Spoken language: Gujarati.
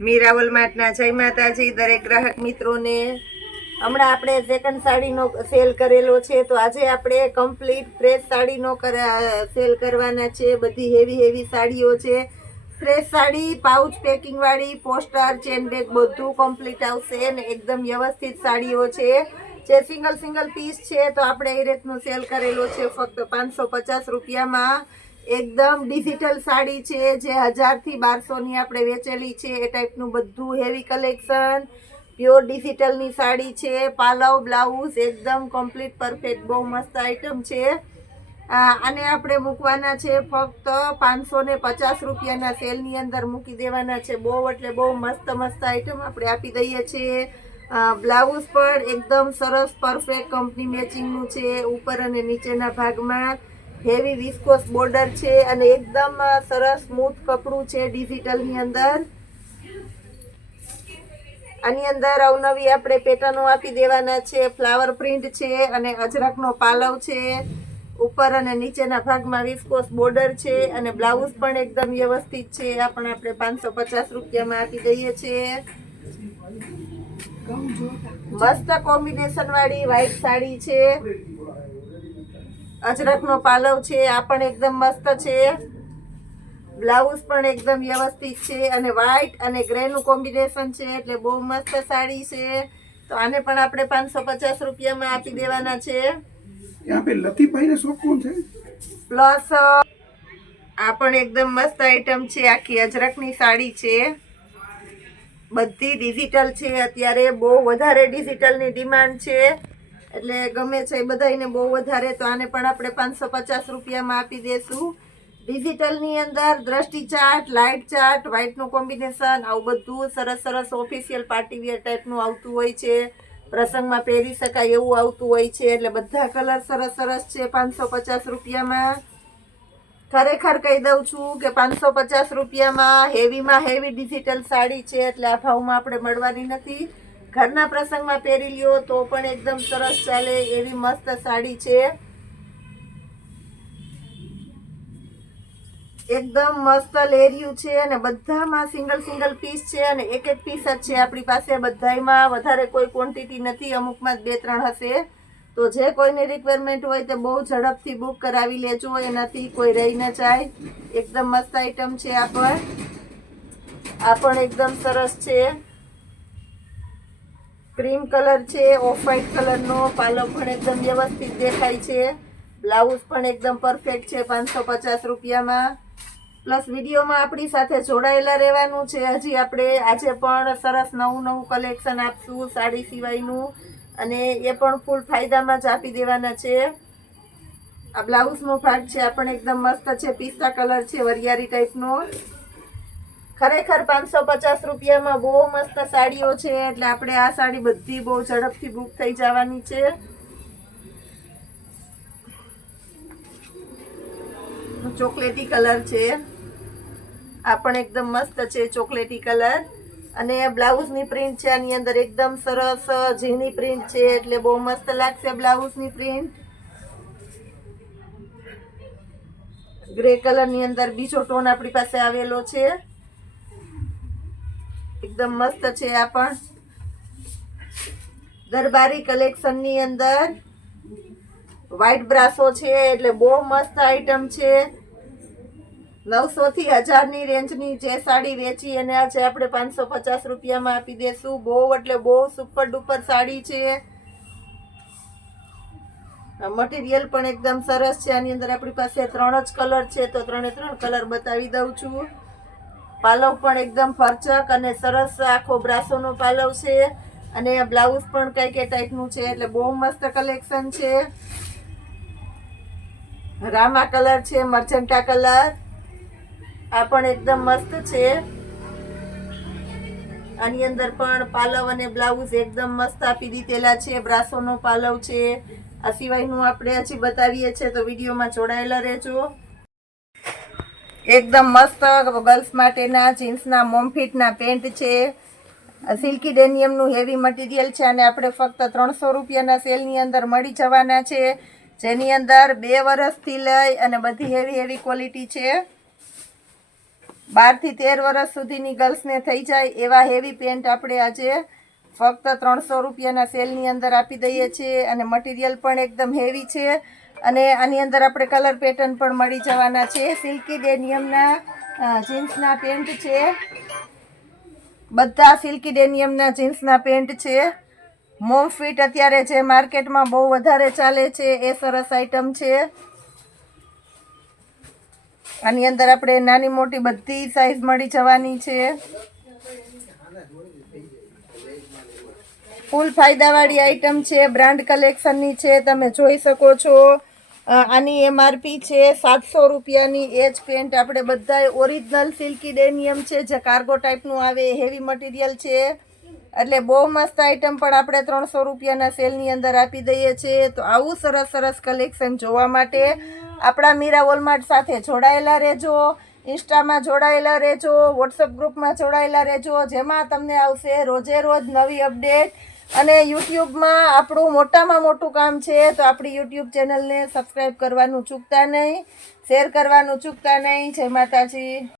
મીરાવલ માર્ટના જય માતાજી દરેક ગ્રાહક મિત્રોને। હમણાં આપણે સેકન્ડ સાડીનો સેલ કરેલો છે, તો આજે આપણે કમ્પ્લીટ ફ્રેશ સાડીનો સેલ કરવાના છે। બધી હેવી સાડીઓ છે, ફ્રેશ સાડી, પાઉચ પેકિંગ વાળી, પોસ્ટર, ચેન બેગ બધું કમ્પ્લીટ આવશે ને એકદમ વ્યવસ્થિત સાડીઓ છે। જે સિંગલ પીસ છે તો આપણે એ રીતનું સેલ કરેલો છે ફક્ત 550 રૂપિયામાં। एकदम डिजिटल साड़ी छे जे 1000 થી 1200 ની આપણે વેચેલી છે એ ટાઈપનું બધું હેવી કલેક્શન પ્યોર ડિजिटल ની સાડી છે। પાલવ બ્લાઉઝ एकदम કમ્પ્લીટ પરફેક્ટ બહુ મસ્ત આઈટમ છે। આને આપણે મૂકવાના છે ફક્ત 550 રૂપિયાના સેલ ની અંદર મૂકી દેવાના છે। બહુ એટલે બહુ મસ્ત આઈટમ આપણે આપી દઈએ છીએ। બ્લાઉઝ પણ एकदम સરસ પરફેક્ટ કંપની મેચિંગ નું છે। ઉપર અને નીચેના ભાગમાં हेवी विस्कोस बॉर्डर छे અને एकदम सरस स्मूथ कपड़ू छे डिजिटल ની અંદર। આની અંદર અવનવી આપણે પેટર્નો આપી દેવાના છે। ફ્લાવર પ્રિન્ટ છે અને અજરકનો પાલવ છે। ઉપર અને નીચેના ભાગમાં વિસ્કોસ બોર્ડર છે અને બ્લાઉઝ પણ एकदम વ્યવસ્થિત છે। આ પણ આપણે 550 રૂપિયામાં આપી દઈએ છીએ। મસ્ત કોમ્બિનેશન વાળી વ્હાઈટ સાડી છે, अजरकनो पालव छे। आ पण एकदम मस्त छे। ब्लाउज पण एकदम व्यवस्थित छे अने व्हाइट अने ग्रे नु कॉम्बिनेशन छे એટલે બહુ મસ્ત સાડી છે। તો આને પણ આપણે 550 રૂપિયામાં આપી દેવાના છે। यहाँ पे लतीफभाई ने शॉप कौन है प्लस आ पण एकदम मस्त आइटम छे। आखी अजरकनी साड़ी छे, बधी डिजिटल छे। अत्यारे બહુ વધારે ડિજિટલની ડિમાન્ડ છે એટલે ગમે છે બધાને બહુ વધારે। તો આને પણ આપણે 550 રૂપિયામાં આપી દેશું। ડિજિટલની અંદર દ્રષ્ટિ ચાર્ટ, લાઇટ ચાર્ટ, વ્હાઇટનું કોમ્બિનેશન આવું બધું સરસ ઓફિશિયલ પાર્ટી વેર ટાઈપનું આવતું હોય છે। પ્રસંગમાં પહેરી શકાય એવું આવતું હોય છે એટલે બધા કલર સરસ છે 550 રૂપિયામાં। ખરેખર કહી દઉં છું કે 550 રૂપિયામાં હેવીમાં હેવી ડિજિટલ સાડી છે એટલે આ ભાવમાં આપણે મળવાની નથી। ઘરના પ્રસંગમાં પહેરી લ્યો તો પણ एकदम સરસ ચાલે એવી મસ્ત સાડી છે। एकदम मस्त લેરિયું છે અને બધામાં સિંગલ પીસ છે અને એક પીસ જ છે આપણી પાસે। બધાયમાં વધારે કોઈ ક્વોન્ટિટી નથી, અમુકમાં જ 2-3 હશે। તો જે કોઈને રિક્વાયરમેન્ટ હોય તે બહુ ઝડપથી બુક કરાવી લેજો, એનાથી કોઈ રહી ન જાય। एकदम મસ્ત આઈટમ છે। આ પણ एकदम સરસ છે। क्रीम कलर छे, ऑफ व्हाइट कलर नो पालो पण एकदम व्यवस्थित देखाय छे। ब्लाउज पण एकदम परफेक्ट छे 550 રૂપિયામાં। प्लस विडियो में आपणी साथे जोड़ायेला रहेवानुं छे। हजी आपणे आजे पण सरस नवुं कलेक्शन आपशुं साड़ी सिवायनुं अने ए पण फूल फायदामां ज आपी देवाना छे। आ ब्लाउजनो भाग छे आ पण एकदम मस्त छे, पिस्ता कलर छे, वरियारी टाइपनो। खरेखर 550 રૂપિયામાં બહુ મસ્ત સાડીઓ છે એટલે આપણે આ સાડી બધી બહુ ઝડપથી બુક થઈ જવાની છે। ચોકલેટી કલર છે, આ પણ એકદમ મસ્ત છે ચોકલેટી કલર અને બ્લાઉઝની પ્રિન્ટ છે આની અંદર એકદમ સરસ ઝીણી પ્રિન્ટ છે એટલે બહુ મસ્ત લાગશે બ્લાઉઝની પ્રિન્ટ। ગ્રે કલરની અંદર બીજો ટોન આપણી પાસે આવેલો છે, एकदम मस्त छे। आ पण दरबारी कलेक्शन नी अंदर व्हाइट ब्रासो छे એટલે બહુ મસ્ત આઈટમ છે। 900 થી 1000 ની રેન્જ ની જે સાડી વેચી અને આજે આપણે 550 રૂપિયામાં આપી દેશું। બહુ એટલે બહુ સુપર ડુપર સાડી છે। મટીરિયલ પણ એકદમ સરસ છે। આની અંદર આપણી પાસે 3 જ કલર છે તો 3 કલર બતાવી દઉં છું। पालव पण एकदम फरचक अने सरस आखो ब्रासोनो पालव छे अने ब्लाउज पण कई के टाइपनुं छे એટલે બહુ મસ્ત કલેક્શન છે। रामा कलर छे, मर्चेंटा कलर आ पण एकदम मस्त छे। आनी अंदर पण पालव अने ब्लाउज एकदम मस्त आपी दीधेला छे। ब्रासोनो पालव छे। आ सिवायनुं આપણે હજી બતાવીએ છે તો વિડીયોમાં જોડાયેલા રહેજો। एकदम मस्त गर्ल्स माटेना जीन्सना मोमफिटना पेंट छे। सिल्की डेनियमनु हेवी मटीरियल छे અને આપણે ફક્ત 300 રૂપિયાના સેલની અંદર મળી જવાના છે જેની અંદર 2 વર્ષથી લઈ અને બધી હેવી ક્વોલિટી છે। 12 થી 13 વર્ષ સુધીની ગર્લ્સને થઈ જાય એવા હેવી પેન્ટ આપણે આજે ફક્ત 300 રૂપિયાના સેલની અંદર આપી દઈએ છીએ અને મટીરિયલ પણ એકદમ હેવી છે અને આની અંદર આપણે કલર પેટર્ન પણ મળી જવાના છે. સિલ્કી ડેનિયમના જીન્સના પેન્ટ છે, બધા સિલ્કી ડેનિયમના જીન્સના પેન્ટ છે. મોમ ફિટ અત્યારે જે માર્કેટમાં બહુ વધારે ચાલે છે એ સરસ આઈટમ છે. આની અંદર આપણે નાની મોટી બધી સાઈઝ મળી જવાની છે. ફૂલ ફાયદાવાળી આઈટમ છે, બ્રાન્ડ કલેક્શનની છે, તમે જોઈ શકો છો. આની MRP છે 700 રૂપિયાની. એ જ પેન્ટ આપણે બધાય ઓરિજિનલ સિલ્કી ડેનિયમ છે, જે કાર્ગો ટાઈપનું આવે, હેવી મટીરિયલ છે. એટલે બહુ મસ્ત આઈટમ પણ આપણે 300 રૂપિયાના સેલની અંદર આપી દઈએ છીએ. તો આવું સરસ સરસ કલેક્શન જોવા માટે આપણા મીરા વોલમાર્ટ સાથે જોડાયેલા રહેજો, ઇન્સ્ટામાં જોડાયેલા રહેજો, વોટ્સઅપ ગ્રુપમાં જોડાયેલા રહેજો, જેમાં તમને આવશે રોજે રોજ નવી અપડેટ. અને યુટ્યુબમાં આપણું મોટામાં મોટું કામ છે, તો આપણી યુટ્યુબ ચેનલને સબસ્ક્રાઈબ કરવાનું ચૂકતા નહીં, શેર કરવાનું ચૂકતા નહીં. જય માતાજી.